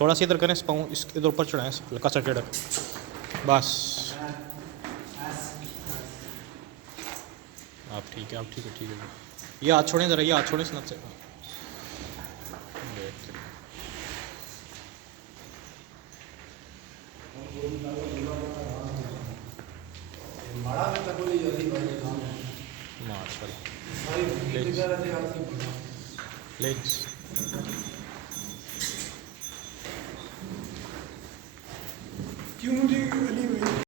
थोड़ा सा इधर करें, पाँव इसके इधर ऊपर चढ़ाएं, हल्का सा टेढ़ा, बस। आप ठीक है, आप ठीक है, ठीक है। ये हाथ छोड़ें ज़रा, ये हाथ छोड़ें सनत से। लेग्स क्यों जी अली भाई?